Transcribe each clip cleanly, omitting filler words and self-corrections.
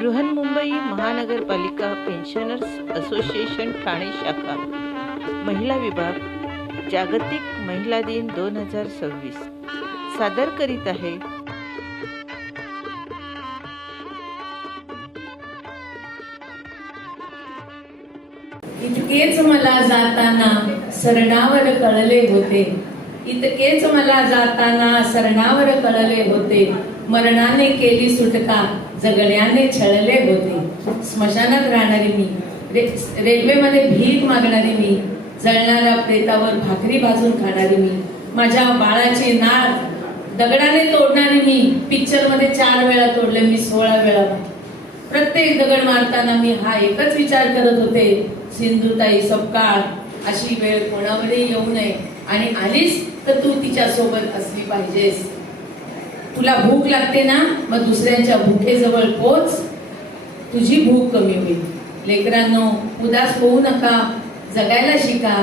बृहन्मुंबई महानगरपालिका pensioners association Thane शाखा महिला विभाग जागतिक महिला दिन 2026 सादर करीत आहे इतकेच मला जाताना सरणावर कळले होते, इतकेच मला जाताना सरणावर कळले होते, मरणाने केली सुटका जगण्याने छळले होते. स्मशानात राहणारी मी, रेल्वेमध्ये भीक मागणारी मी, जळणाऱ्या प्रेतावर भाकरी भाजून खाणारी मी, माझ्या बाळाची नाळ दगडाने तोडणारी मी, पिक्चर मध्ये 4 वेळा तोडले मी, 16 वेळा. प्रत्येक दगड मारताना मी हा एकच विचार करत होते, सिंधुताई सपकाळ अशी वेळ कोणावरही येऊ नये, आणि आलीस तर तू तिच्या सोबत असली पाहिजेस. तुला भूक लागते ना, मग दुसऱ्यांच्या भुकेजवळ पोच, तुझी भूक कमी होईल. लेकरांनो, उदास होऊ नका, जगायला शिका.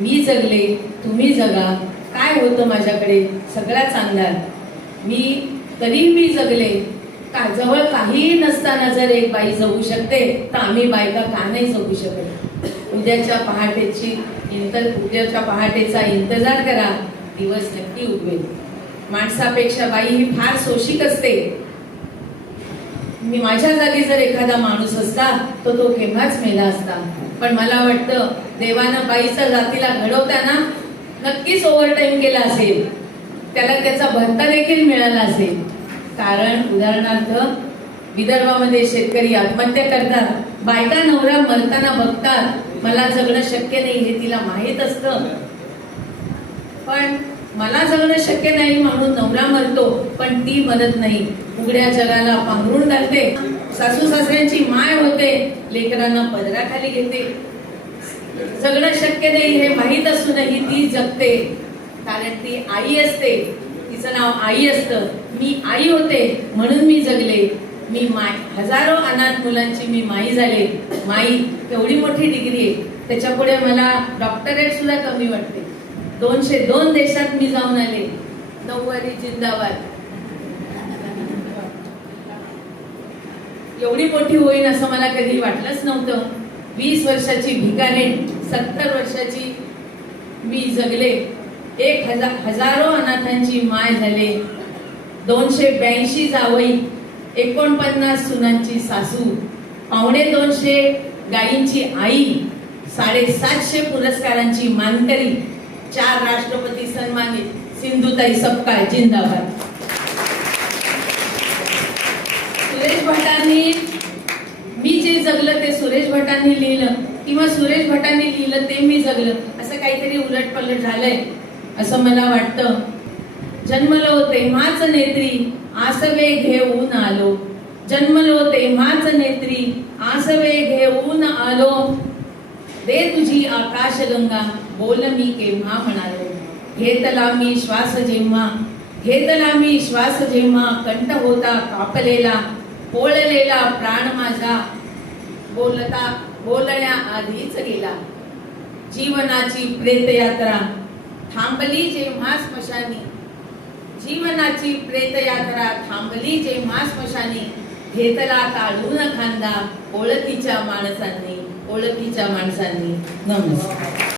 मी जगले, तुम्ही जगा. काय होतं माझ्याकडे? सगळा चांगला. तरी मी जगले. जवळ काहीही नसताना जर एक बाई जगू शकते, तर आम्ही बायका का नाही जगू शकत? उद्याच्या पहाटेचा इंतजार करा, दिवस नक्की उगवेल. माणसापेक्षा बाई ही फार सोशिक असते. मी माझ्या जागी जर एखादा माणूस असता तर तो केव्हाच मेला असता. पण मला वाटतं देवानं बाईच्या जातीला घडवताना नक्कीच ओव्हरटाईम केला असेल, त्याला त्याचा भत्ता देखील मिळाला असेल. कारण उदाहरणार्थ विदर्भामध्ये शेतकरी आत्महत्या करतात, बायका नवरा मरताना बघतात. मला जगणं शक्य नाही हे तिला माहित असतं, पण मला जगणं शक्य नाही म्हणून नवरा मरतो, पण ती मरत नाही. उघड्या जगाला पांघरून घालते, सासू सासऱ्यांची माय होते, लेकरांना पदराखाली घेते. जगणं शक्य नाही हे माहित असूनही ती जगते, कारण ती आई असते. तिचं नाव आई असतं. मी आई होते म्हणून मी जगले. मी हजारो अनाथ मुलांची मी माई झाले. माई एवढी मोठी डिग्री आहे, त्याच्या पुढे मला डॉक्टरेट सुद्धा कमी वाटते. 202 देशात मी जाऊन आले. 9वारी जिंदाबाद. एवढी मोठी होईन असं मला कधी वाटलंच नव्हतं. 20 वर्षाची भिकारीण, 70 वर्षाची मी जगले. हजारो अनाथांची माय झाले. 282 जावई, 49 सुनांची सासू, 250 गायींची आई, 750 पुरस्कारांची मानकरी, 4 राष्ट्रपती सन्मानित. सिंधुताई सपकाळ जिंदाबाद. सुरेश भटांनी, मी जे जगलं ते सुरेश भटांनी लिहिलं, किंवा सुरेश भटांनी लिहिलं ते मी जगलं, असं काहीतरी उलटपलट झालंय असं मला वाटतं. जन्मलो तेव्हाच नेत्री आसवे घेऊन आलो, जन्मलो तेव्हाच नेत्री आसवे घेऊन आलो. दे तुझी आकाशगंगा, बोल मी केव्हा म्हणालो. घेतला मी श्वास जेव्हा, घेतला मी श्वास जेव्हा, कंठ होता कापलेला, पोळलेला प्राण माझा बोलण्या आधीच गेला. जीवनाची प्रेतयात्रा थांबली जेव्हा स्मशानी, जीवनाची प्रेतयात्रा थांबली जेव्हा स्मशानी. घेतला काढून खांदा ओळखीच्या माणसांनी, ओळखीच्या माणसांनी. नमस्कार.